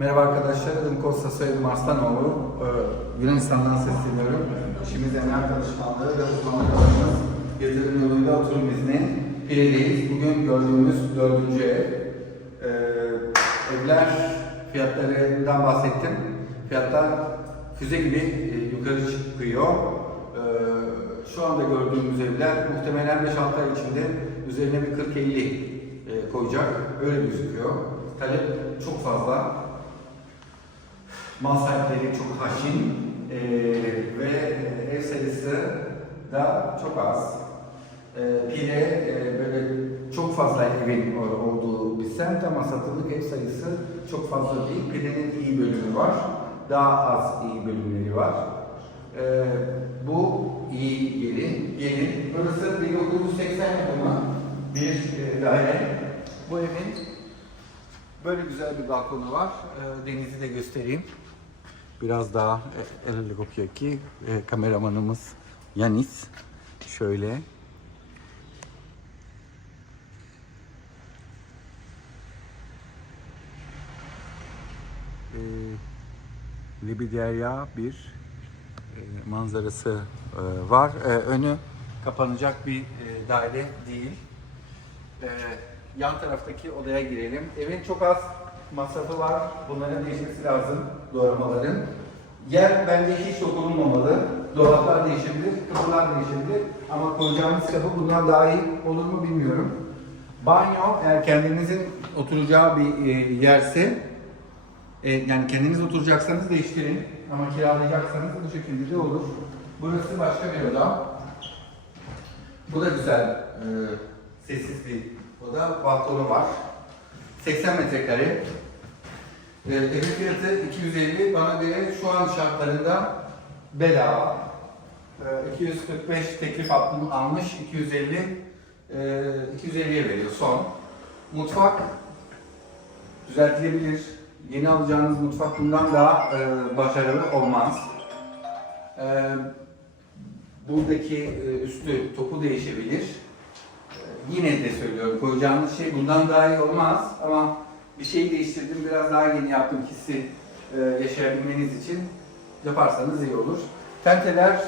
Merhaba arkadaşlar, adım Kosta, soyadım Arslanoğlu. Ee, Yunanistan'dan sesleniyorum. İşimiz emlak danışmanlığı ve uzmanlık alanımız yatırım yoluyla oturum izni. Pire'deyiz. Bugün gördüğümüz dördüncü ev. Ee, evler fiyatlarından bahsettim. Fiyatlar füze gibi e, yukarı çıkıyor. Ee, şu anda gördüğümüz evler muhtemelen 5-6 ay içinde üzerine bir 40-50 e, koyacak. Öyle gözüküyor. Talep çok fazla. Mal sahipleri çok haşin e, ve ev sayısı da çok az. E, Pire e, böyle çok fazla evin olduğu bir semt ama satılık ev sayısı çok fazla değil. Pire'nin iyi bölümü var, daha az iyi bölümleri var. E, bu iyi yeri, yeri. Burası 1980 yapımı bir e, daire. Bu evin Böyle güzel bir balkonu var. Ee, Denizi de göstereyim. Biraz daha e, el kopuyor ki e, kameramanımız Yanis. Şöyle. Ee, Libiderya bir e, manzarası e, var. E, önü kapanacak bir e, daire değil. Ee, yan taraftaki odaya girelim. Evin çok az masrafı var. Bunların değişmesi lazım doğramaların. Yer bence hiç dokunulmamalı. Dolaplar değişebilir, kapılar değişebilir. Ama koyacağımız kapı bundan daha iyi olur mu bilmiyorum. Banyo eğer kendinizin oturacağı bir e, yerse e, yani kendiniz oturacaksanız değiştirin. Ama kiralayacaksanız bu şekilde de olur. Burası başka bir oda. Bu da güzel, e, sessiz bir oda. Balkonu var. 80 metrekare. E, evin fiyatı 250. Bana göre şu an şartlarında bedava. E, 245 teklif hakkını almış. 250 e, 250'ye veriyor son. Mutfak düzeltilebilir. Yeni alacağınız mutfak bundan daha e, başarılı olmaz. E, buradaki üstü topu değişebilir. Yine de söylüyorum koyacağınız şey bundan daha iyi olmaz ama bir şey değiştirdim biraz daha yeni yaptım hissi e, yaşayabilmeniz için yaparsanız iyi olur. Tenteler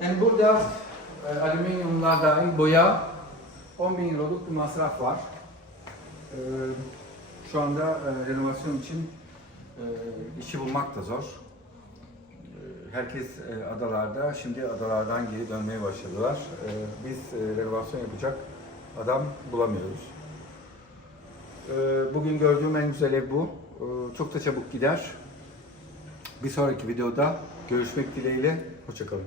yani burada e, alüminyumlar dahil boya 10 bin euroluk bir masraf var. E, şu anda e, renovasyon için e, işi bulmak da zor. Herkes e, adalarda, şimdi adalardan geri dönmeye başladılar. E, Biz e, renovasyon yapacak adam bulamıyoruz. Bugün gördüğüm en güzel ev bu. Çok da çabuk gider. Bir sonraki videoda görüşmek dileğiyle. Hoşçakalın.